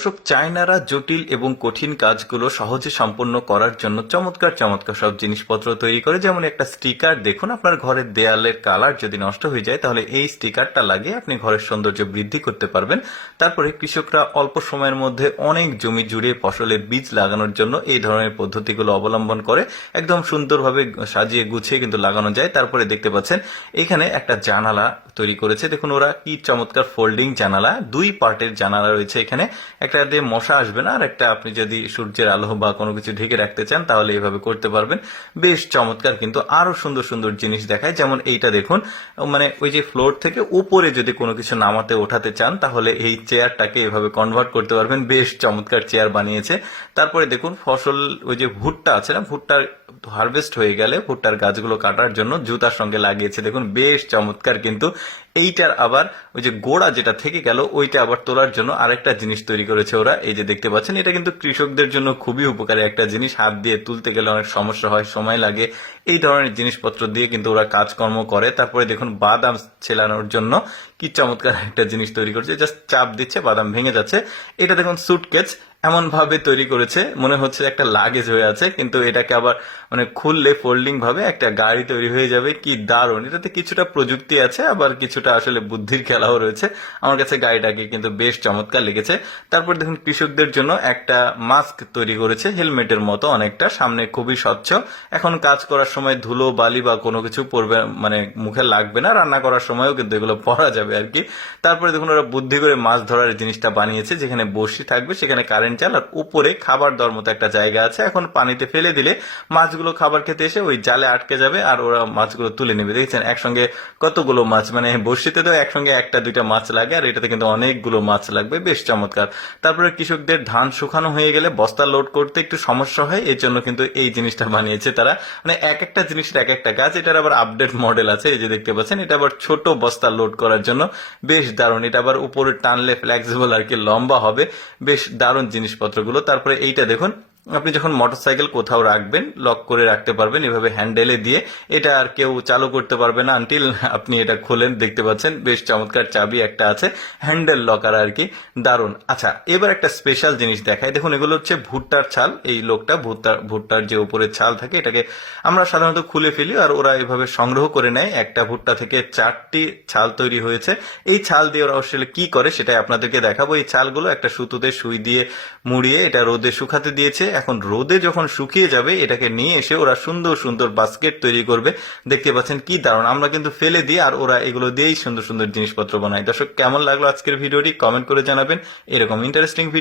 দর্শক, চায়নারা জটিল এবং কঠিন কাজগুলো সহজে সম্পন্ন করার জন্য চমৎকার চমৎকার সব জিনিসপত্র তৈরি করে। যেমন একটা স্টিকার দেখুন, আপনার ঘরের দেয়ালের কালার যদি নষ্ট হয়ে যায় তাহলে এই স্টিকারটা লাগিয়ে আপনি ঘরের সৌন্দর্য বৃদ্ধি করতে পারবেন। তারপরে কৃষকরা অল্প সময়ের মধ্যে অনেক জমি জুড়ে ফসলের বীজ লাগানোর জন্য এই ধরনের পদ্ধতিগুলো অবলম্বন করে একদম সুন্দরভাবে সাজিয়ে গুছিয়ে কিন্তু লাগানো যায়। তারপরে দেখতে পাচ্ছেন এখানে একটা জানালা তৈরি করেছে। দেখুন ওরা কি চমৎকার ফোল্ডিং জানালা, দুই পার্টের জানালা রয়েছে এখানে। একটা দিয়ে মশা আসবে না, আর একটা আপনি যদি সূর্যের আলো বা কোনো কিছু ঢেকে রাখতে চান তাহলে এইভাবে করতে পারবেন। বেশ চমৎকার, কিন্তু আরো সুন্দর সুন্দর জিনিস দেখায়। যেমন এইটা দেখুন, মানে ওই যে ফ্লোর থেকে উপরে যদি কোনো কিছু নামাতে ওঠাতে চান তাহলে এই চেয়ারটাকে এভাবে কনভার্ট করতে পারবেন। বেশ চমৎকার চেয়ার বানিয়েছে। তারপরে দেখুন ফসল, ওই যে ভুট্টা আছে না, ভুট্টার হারভেস্ট হয়ে গেলে ভুট্টার গাছগুলো কাটার জন্য জুতার সঙ্গে লাগিয়েছে। দেখুন বেশ চমৎকার। কিন্তু এইটার আবার ওই যে গোড়া যেটা থেকে গেল ওইটা আবার তোলার জন্য আরেকটা জিনিস তৈরি করেছে ওরা। এই যে দেখতে পাচ্ছেন, এটা কিন্তু কৃষকদের জন্য খুবই উপকারী একটা জিনিস। হাত দিয়ে তুলতে গেলে অনেক সমস্যা হয়, সময় লাগে। এই ধরনের জিনিসপত্র দিয়ে কিন্তু ওরা কাজকর্ম করে। তারপরে দেখুন বাদাম ছেলানোর জন্য কি চমৎকার একটা জিনিস তৈরি করেছে, জাস্ট চাপ দিচ্ছে বাদাম ভেঙে যাচ্ছে। এটা দেখুন সুটকেস এমন ভাবে তৈরি করেছে মনে হচ্ছে একটা লাগেজ হয়ে আছে, কিন্তু এটাকে আবার মানে খুললে ফোল্ডিং ভাবে একটা গাড়ি তৈরি হয়ে যাবে। কি দারুণ! এটাতে কিছুটা প্রযুক্তি আছে, আবার কিছুটা আসলে বুদ্ধির খেলাও রয়েছে। আমার কাছে গাড়িটাকে কিন্তু বেশ চমৎকার লেগেছে। তারপর দেখুন কৃষকদের জন্য একটা মাস্ক তৈরি করেছে, হেলমেটের মতো অনেকটা, সামনে খুবই স্বচ্ছ। এখন কাজ করার সময় ধুলো বালি বা কোনো কিছু পড়বে, মানে মুখে লাগবে না। রান্না করার সময়ও কিন্তু এগুলো পরা যাবে আর কি। তারপরে দেখুন ওরা বুদ্ধি করে মাছ ধরার জিনিসটা বানিয়েছে, যেখানে বড়শি থাকবে, সেখানে কারেন্ট জাল, আর উপরে খাবার দেওয়ার মতো একটা জায়গা আছে। এখন পানিতে ফেলে দিলে মাছগুলো খাবার খেতে এসে ওই জালে আটকে যাবে আর ওরা মাছগুলো তুলে নেবে। দেখেছেন একসঙ্গে কতগুলো মাছ, মানে বড়শিতে তো একসঙ্গে একটা দুইটা মাছ লাগে, আর এটাতে কিন্তু অনেকগুলো মাছ লাগবে। বেশ চমৎকার। তারপরে কৃষকদের ধান শুকানো হয়ে গেলে বস্তা লোড করতে একটু সমস্যা হয়, এর জন্য কিন্তু এই জিনিসটা বানিয়েছে তারা। মানে এক একটা জিনিসের এক একটা কাজ। এটার আবার আপডেট মডেল আছে, এই যে দেখতে পাচ্ছেন, এটা আবার ছোট বস্তা লোড করার জন্য। বেশ দারুণ। এটা আবার উপরে টানলে ফ্লেক্সিবল আর কি, লম্বা হবে। বেশ দারুণ জিনিসপত্রগুলো। তারপরে এইটা দেখুন, আপনি যখন মোটরসাইকেল কোথাও রাখবেন লক করে রাখতে পারবেন এভাবে হ্যান্ডেলে দিয়ে। এটা আর কেউ চালু করতে পারবে না আনটিল আপনি এটা খোলেন। দেখতে পাচ্ছেন বেশ চমৎকার চাবি একটা আছে, হ্যান্ডেল লকার আর কি। দারুণ। আচ্ছা, এবার একটা স্পেশাল জিনিস দেখায়। দেখুন এগুলো হচ্ছে ভুট্টার ছাল। এই লোকটা ভুট্টার যে উপরে ছাল থাকে এটাকে আমরা সাধারণত খুলে ফেলি, আর ওরা এভাবে সংগ্রহ করে নেয়। একটা ভুট্টা থেকে 4টি ছাল তৈরি হয়েছে। এই ছাল দিয়ে ওরা আসলে কি করে সেটাই আপনাদেরকে দেখাবো। এই ছালগুলো একটা সুতোতে সুই দিয়ে মুড়িয়ে এটা রোদে শুকাতে দিয়েছে। এখন রোদে যখন শুকিয়ে যাবে এটাকে নিয়ে এসে ওরা সুন্দর সুন্দর বাস্কেট তৈরি করবে। দেখতে পাচ্ছেন কি দারুণ। আমরা কিন্তু ফেলে দিই, আর ওরা এগুলো দিয়েই সুন্দর সুন্দর জিনিসপত্র বানায়। দর্শক, কেমন লাগলো আজকের ভিডিওটি কমেন্ট করে জানাবেন। এরকম ইন্টারেস্টিং ভিডিও